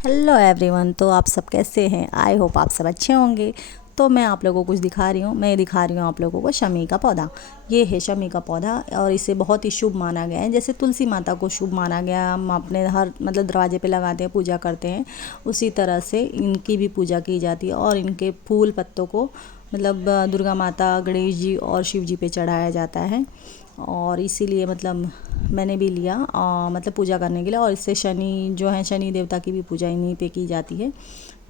Hello everyone. तो आप सब कैसे हैं? आई होप आप सब अच्छे होंगे। तो मैं आप लोगों को कुछ दिखा रही हूँ। मैं दिखा रही हूँ आप लोगों को शमी का पौधा। ये है शमी का पौधा और इसे बहुत ही शुभ माना गया है। जैसे तुलसी माता को शुभ माना गया, हम अपने हर दरवाजे पे लगाते हैं, पूजा करते हैं, उसी तरह से इनकी भी पूजा की जाती है। और इनके फूल पत्तों को दुर्गा माता, गणेश जी और शिव जी पे चढ़ाया जाता है। और इसीलिए मैंने भी लिया पूजा करने के लिए। और इससे शनि जो है, शनि देवता की भी पूजा इन्हीं पे की जाती है,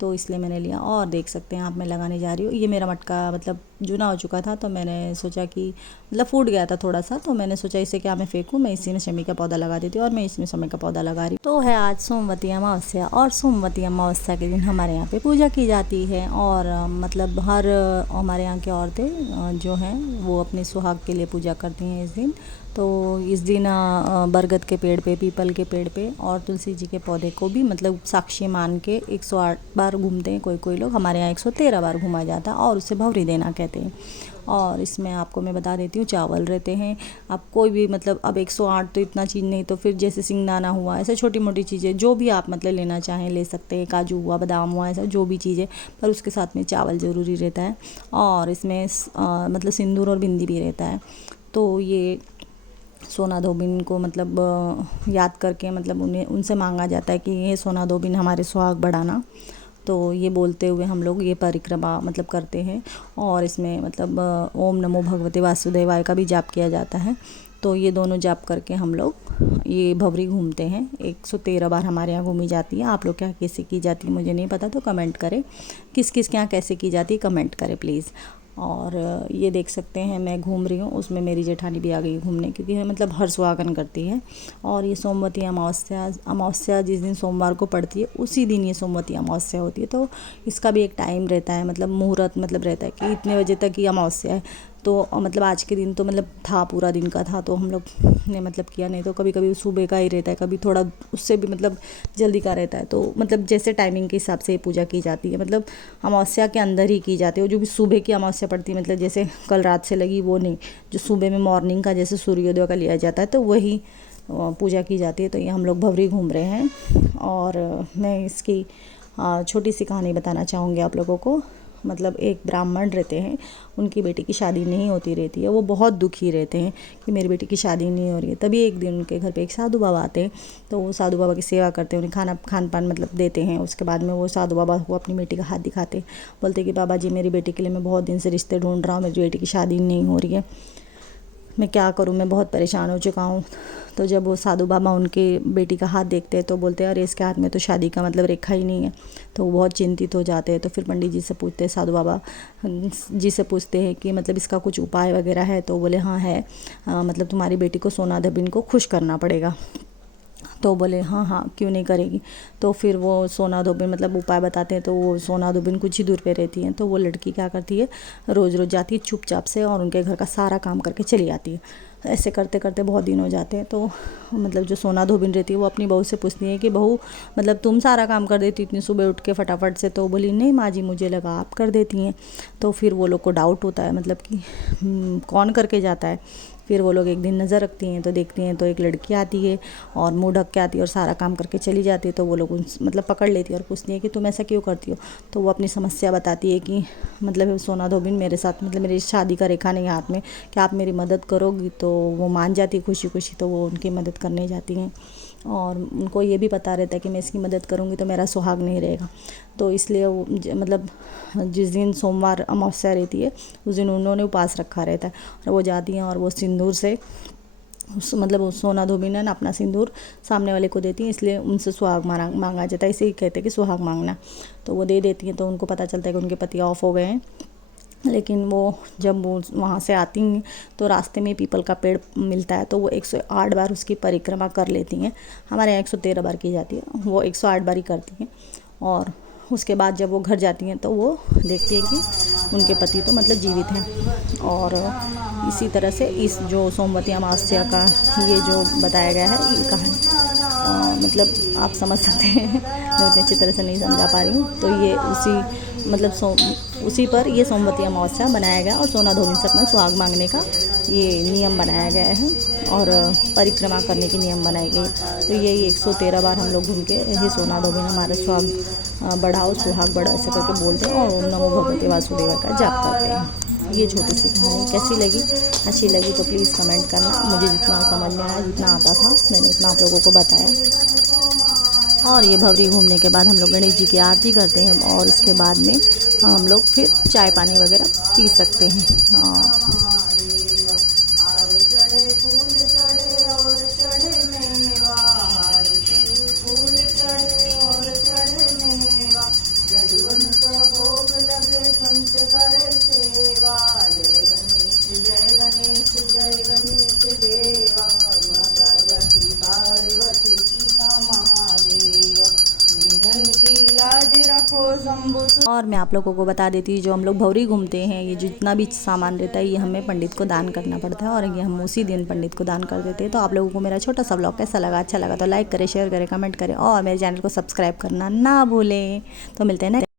तो इसलिए मैंने लिया। और देख सकते हैं आप, मैं लगाने जा रही हूँ। ये मेरा मटका जूना हो चुका था, तो मैंने सोचा कि फूट गया था थोड़ा सा, तो मैंने सोचा इसे क्या मैं फेंकूँ, मैं इसी में शमी का पौधा लगा देती हूँ। और मैं इसमें शमी का पौधा लगा रही हूँ। तो है आज सोमवती अमावस्या, और सोमवती अमावस्या के दिन हमारे यहाँ पे पूजा की जाती है। और हर हमारे यहाँ की औरतें जो हैं वो अपने सुहाग के लिए पूजा करती हैं इस दिन। तो इस दिन बरगद के पेड़ पे, पीपल के पेड़ पे और तुलसी जी के पौधे को भी साक्षी मान के 108 बार घूमते हैं। कोई लोग, हमारे यहाँ 113 बार घूमा जाता है और उसे भवरी देना कहते हैं। और इसमें आपको मैं बता देती हूँ, चावल रहते हैं। आप कोई भी अब 108 तो इतना चीज़ नहीं, तो फिर जैसे सिंगदाना हुआ, ऐसे छोटी मोटी चीज़ें जो भी आप लेना चाहें ले सकते हैं। काजू हुआ, बादाम हुआ, ऐसा जो भी चीज़ें, पर उसके साथ में चावल ज़रूरी रहता है। और इसमें सिंदूर और बिंदी भी रहता है। तो ये सोना धोबिन को याद करके उन्हें उनसे मांगा जाता है कि ये सोना धोबिन हमारे सुहाग बढ़ाना। तो ये बोलते हुए हम लोग ये परिक्रमा करते हैं। और इसमें ओम नमो भगवते वासुदेवाय का भी जाप किया जाता है। तो ये दोनों जाप करके हम लोग ये भवरी घूमते हैं। 113 बार हमारे यहाँ घूमी जाती है। आप लोग क्या कैसे की जाती है मुझे नहीं पता, तो कमेंट करें। किस किस के यहाँ कैसे की जाती है कमेंट करें प्लीज़। और ये देख सकते हैं मैं घूम रही हूँ, उसमें मेरी जेठानी भी आ गई घूमने, क्योंकि हर सुहागन करती है। और ये सोमवती अमावस्या जिस दिन सोमवार को पड़ती है, उसी दिन ये सोमवती अमावस्या होती है। तो इसका भी एक टाइम रहता है, मुहूर्त रहता है कि इतने बजे तक ही अमावस्या है। तो आज के दिन तो था, पूरा दिन का था, तो हम लोग ने किया नहीं। तो कभी कभी सुबह का ही रहता है, कभी थोड़ा उससे भी जल्दी का रहता है। तो जैसे टाइमिंग के हिसाब से पूजा की जाती है। अमावस्या के अंदर ही की जाती है। और जो भी सुबह की अमावस्या पड़ती है, जैसे कल रात से लगी, वो नहीं, जो सुबह में मॉर्निंग का जैसे सूर्योदय का लिया जाता है, तो वही पूजा की जाती है। तो ये हम लोग भवरी घूम रहे हैं। और मैं इसकी छोटी सी कहानी बताना चाहूँगी आप लोगों को। एक ब्राह्मण रहते हैं, उनकी बेटी की शादी नहीं होती रहती है। वो बहुत दुखी रहते हैं कि मेरी बेटी की शादी नहीं हो रही है। तभी एक दिन उनके घर पे एक साधु बाबा आते हैं। तो वो साधु बाबा की सेवा करते हैं, उन्हें खान पान देते हैं। उसके बाद में वो साधु बाबा को अपनी बेटी का हाथ दिखाते, बोलते कि बाबा जी, मेरी बेटी के लिए मैं बहुत दिन से रिश्ते ढूंढ रहा हूँ, मेरी बेटी की शादी नहीं हो रही है, मैं क्या करूँ, मैं बहुत परेशान हो चुका हूँ। तो जब वो साधु बाबा उनके बेटी का हाथ देखते हैं, तो बोलते हैं, अरे इसके हाथ में तो शादी का रेखा ही नहीं है। तो वो बहुत चिंतित हो जाते हैं। तो फिर पंडित जी से पूछते हैं, साधु बाबा जी से पूछते हैं कि इसका कुछ उपाय वगैरह है। तो बोले हाँ है, तुम्हारी बेटी को सोना धबिन को खुश करना पड़ेगा। तो बोले हाँ हाँ, क्यों नहीं करेगी। तो फिर वो सोना धोबिन उपाय बताते हैं। तो वो सोना धोबिन कुछ ही दूर पे रहती हैं। तो वो लड़की क्या करती है, रोज़ रोज़ जाती है चुपचाप से, और उनके घर का सारा काम करके चली आती है। ऐसे करते करते बहुत दिन हो जाते हैं। तो जो सोना धोबिन रहती है, वो अपनी बहू से पूछती है कि बहू, तुम सारा काम कर देती इतनी सुबह उठ के फटाफट से। तो बोली नहीं माँ जी, मुझे लगा आप कर देती हैं। तो फिर वो लोग को डाउट होता है कि कौन करके जाता है। फिर वो लोग एक दिन नज़र रखती हैं, तो देखती हैं तो एक लड़की आती है और मुँह ढक के आती है और सारा काम करके चली जाती है। तो वो लोग पकड़ लेती है और पूछती है कि तुम ऐसा क्यों करती हो। तो वो अपनी समस्या बताती है कि सोना धोबिन मेरे साथ मेरी शादी का रेखा नहीं हाथ में, क्या आप मेरी मदद करोगी। तो वो मान जाती है खुशी खुशी। तो वो उनकी मदद करने जाती हैं। और उनको ये भी पता रहता है कि मैं इसकी मदद करूँगी तो मेरा सुहाग नहीं रहेगा। तो इसलिए वो जिस दिन सोमवार अमावस्या रहती है, उस दिन उन्होंने उपवास रखा रहता है। और वो जाती हैं और वो सिंदूर से उस सोना धोबिन है ना, अपना सिंदूर सामने वाले को देती हैं। इसलिए उनसे सुहाग मांगा जाता है, इसे कहते हैं कि सुहाग मांगना। तो वो दे देती हैं। तो उनको पता चलता है कि उनके पति ऑफ हो गए हैं। लेकिन वो जब वो वहाँ से आती हैं, तो रास्ते में पीपल का पेड़ मिलता है। तो वो 108 बार उसकी परिक्रमा कर लेती हैं। हमारे यहाँ 113 बार की जाती है, वो 108 बार ही करती हैं। और उसके बाद जब वो घर जाती हैं, तो वो देखती हैं कि उनके पति तो जीवित हैं। और इसी तरह से इस जो सोमवती अमावस्या का ये जो बताया गया है, ये कहानी आप समझ सकते हैं। मैं उतनी अच्छी तरह से नहीं समझा पा रही हूँ। तो ये उसी पर ये सोमवती अमावस्या बनाया गया और सोना धोबिन से अपना सुहाग मांगने का ये नियम बनाया गया है। और परिक्रमा करने की नियम बनाई गई। तो यही 113 बार हम लोग घूम के हे सोना डोबिन हमारे सुहाग बढ़ाओ सुहाग बढ़ाओ ऐसे करके बोलते हैं और ओम नमो भगवते वासुदेवा का जाप करते हैं। ये छोटी सी कहानी कैसी लगी, अच्छी लगी तो प्लीज़ कमेंट करना। मुझे जितना समझ में आया, जितना आता था, मैंने उतना आप लोगों को बताया। और ये भवरी घूमने के बाद हम लोग गणेश जी की आरती करते हैं और उसके बाद में हम लोग फिर चाय पानी वगैरह पी सकते हैं। जय गणेश जय गणेश देवा माता जकी पार्वती सीता महादेव मीनन की लाज रखो शंभु। और मैं आप लोगों को बता देती हूँ, जो हम लोग भौरी घूमते हैं, ये जितना भी सामान रहता है ये हमें पंडित को दान करना पड़ता है और ये हम उसी दिन पंडित को दान कर देते हैं। तो आप लोगों को मेरा छोटा सा व्लॉग कैसा लगा, अच्छा लगा तो लाइक करें, शेयर करें, कमेंट करें और मेरे चैनल को सब्सक्राइब करना ना भूलें। तो मिलते हैं ना।